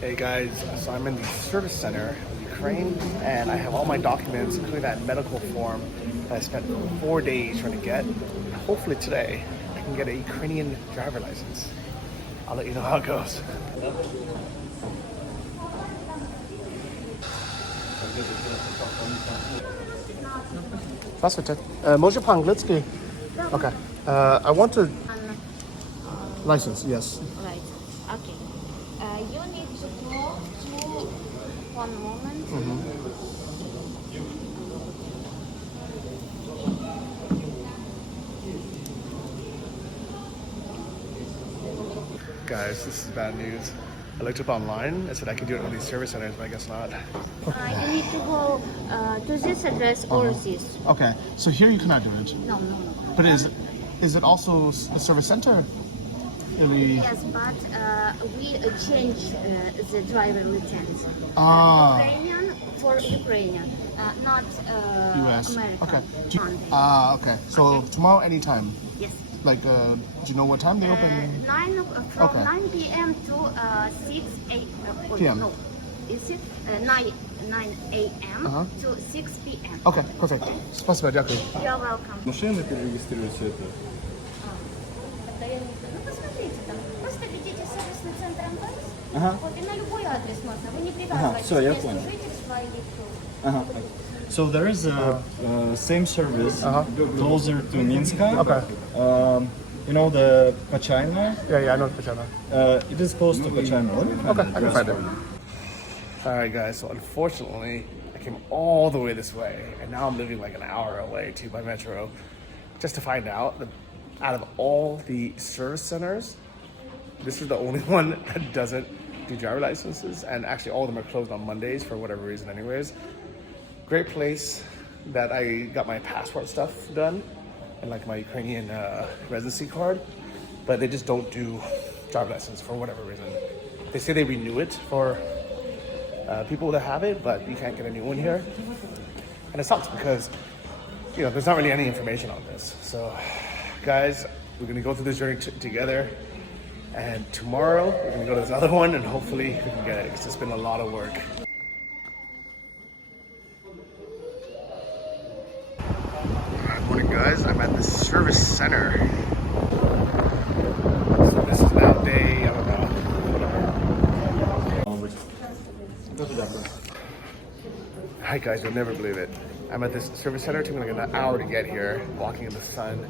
Hey guys, so I'm in the service center of Ukraine and I have all my documents, including that medical form that I spent 4 days trying to get. Hopefully today I can get a Ukrainian driver license. I'll let you know how it goes. Здравствуйте. Може по-английски? Okay. I want to license, yes. Right. Okay. You need to go to one moment. Guys, this is bad news. I looked up online. It said I could do it on these service centers, but I guess not. You need to go to this address or this. Okay, so here you cannot do it. No. But is it also a service center? Yes, but we change the driver license. Ukrainian for Ukrainian, not US. American. Okay. Monday. Okay. So tomorrow anytime. Yes. Like, do you know what time they open? 9 p.m. to 6 a.m. PM. No, is it 9 a.m. to 6 p.m. Okay, perfect. Спасибо, дякую. You're welcome. Машины перерегистрируют все это. Ну, посмотрите там. Просто введите сервисный центр МВС. Ага. Вот, и на любой адрес можно. Вы не Ага, привязывайтесь всё, я к месту понял. жительства или Ага. So there is a same service closer to Minsk. Okay. You know the Pachina? Yeah, I know the channel. It is close to Pachina. Okay, I can find it. Alright guys, so unfortunately, I came all the way this way, and now I'm living like an hour away too by metro, just to find out that out of all the service centers, this is the only one that doesn't do driver licenses, and actually all of them are closed on Mondays for whatever reason anyways. Great place that I got my passport stuff done, and like my Ukrainian residency card, but they just don't do driver license for whatever reason. They say they renew it for people that have it, but you can't get a new one here. And it sucks because, you know, there's not really any information on this. So guys, we're gonna go through this journey together, and tomorrow we're gonna go to this other one and hopefully we can get it, because it's been a lot of work. Good morning guys, I'm at the service center. So this is now day, I don't know, whatever. Hi guys, you'll never believe it. I'm at this service center. It took me like an hour to get here, walking in the sun.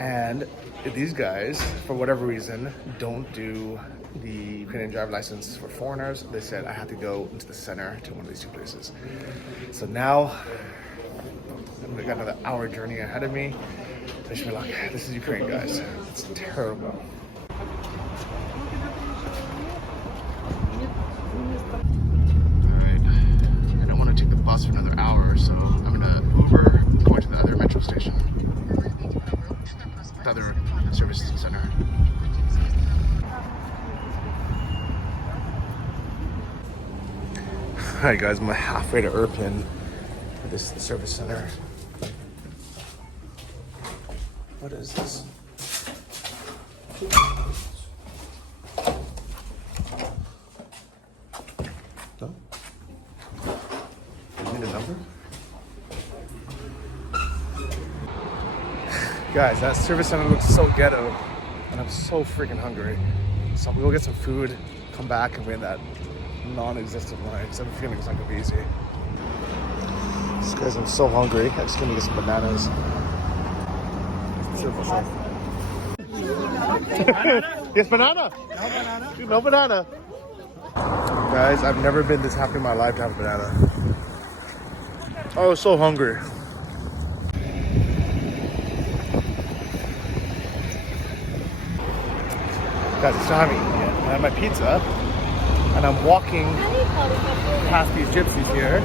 And these guys, for whatever reason, don't do the Ukrainian driver license for foreigners. They said I have to go into the center to one of these two places. So now, I've got another hour journey ahead of me. Wish me luck. This is Ukraine, guys. It's terrible. Bus for another hour, so I'm gonna Uber going to the other metro station, the other service center. Alright guys, I'm halfway to Irpin for this service center. What is this? No? The number? Guys, that service center looks so ghetto, and I'm so freaking hungry. So I'm gonna go get some food, come back and wait in that non-existent line, because I'm feeling it's not gonna be easy. Guys, I'm so hungry. I'm just gonna get some bananas. Yes, banana? No banana. No banana. Guys, I've never been this happy in my life to have a banana. I was so hungry. Guys, I still haven't eaten yet. I had my pizza, and I'm walking past these gypsies here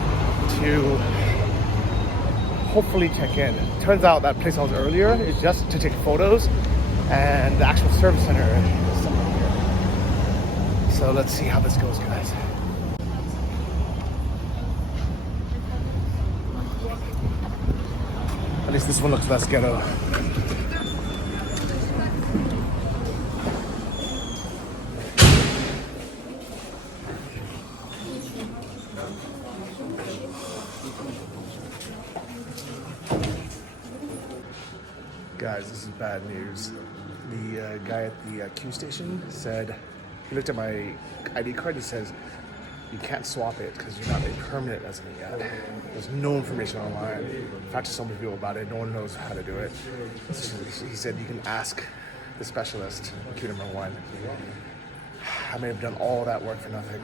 to hopefully check in. Turns out that place I was earlier is just to take photos, and the actual service center is somewhere here. So let's see how this goes, guys. At least this one looks less ghetto. guys, this is bad news. The guy at the Q station said, he looked at my ID card, he says, you can't swap it because you're not a permanent resident yet. There's no information online. I've talked to so many people about it, no one knows how to do it. He said you can ask the specialist, Q number 1. I may have done all that work for nothing.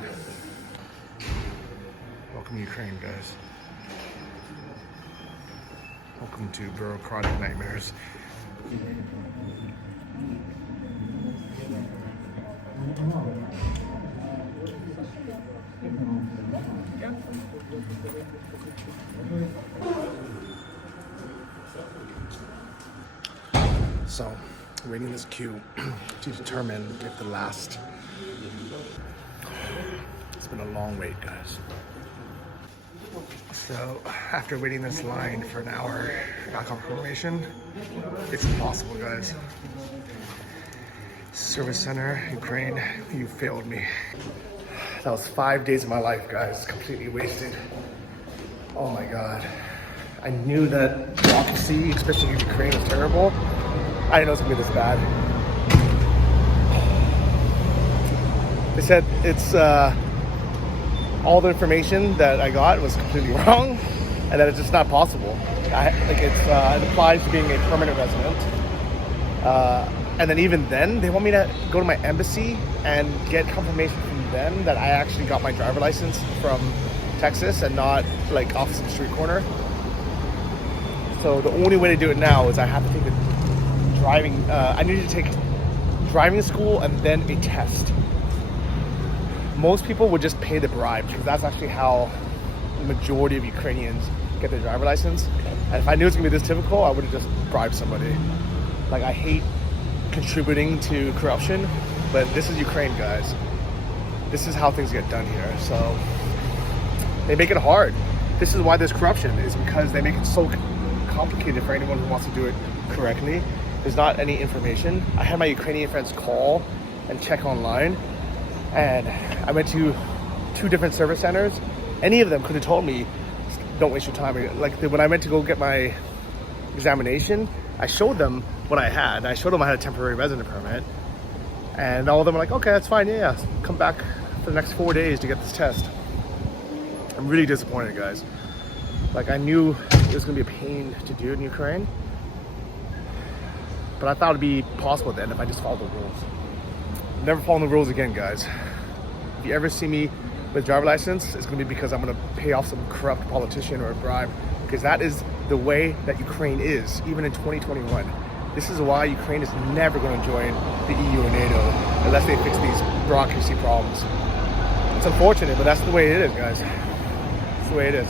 Welcome to Ukraine, guys. Welcome to bureaucratic nightmares. So, waiting this queue to determine if the last. It's been a long wait, guys. So, after waiting this line for an hour, I got confirmation. It's impossible, guys. Service Center, Ukraine, you failed me. That was 5 days of my life, guys, completely wasted. Oh my God. I knew that bureaucracy, especially in Ukraine, was terrible. I didn't know it was gonna be this bad. They said it's all the information that I got was completely wrong, and that it's just not possible. It applies to being a permanent resident. And then even then, they want me to go to my embassy and get confirmation from them that I actually got my driver license from Texas and not like off some street corner. So the only way to do it now is I have to take a driving, I need to take driving school and then a test. Most people would just pay the bribe because that's actually how the majority of Ukrainians get their driver license. And if I knew it was gonna be this difficult, I would have just bribed somebody. Like, I hate contributing to corruption, but this is Ukraine, guys. This is how things get done here. So they make it hard. This is why there's corruption, is because they make it so complicated for anyone who wants to do it correctly. There's not any information. I had my Ukrainian friends call and check online, and I went to 2 different service centers. Any of them could have told me, don't waste your time. Like, when I went to go get my examination, I showed them what I had. I showed them I had a temporary resident permit, and all of them were like, okay, that's fine, yeah, come back for the next 4 days to get this test. I'm really disappointed, guys. Like, I knew it was gonna be a pain to do it in Ukraine, but I thought it'd be possible then if I just followed the rules. Never following the rules again, guys. If you ever see me with driver license, it's gonna be because I'm gonna pay off some corrupt politician or a bribe, because that is the way that Ukraine is, even in 2021. This is why Ukraine is never gonna join the EU or NATO unless they fix these bureaucracy problems. It's unfortunate, but that's the way it is, guys. That's the way it is.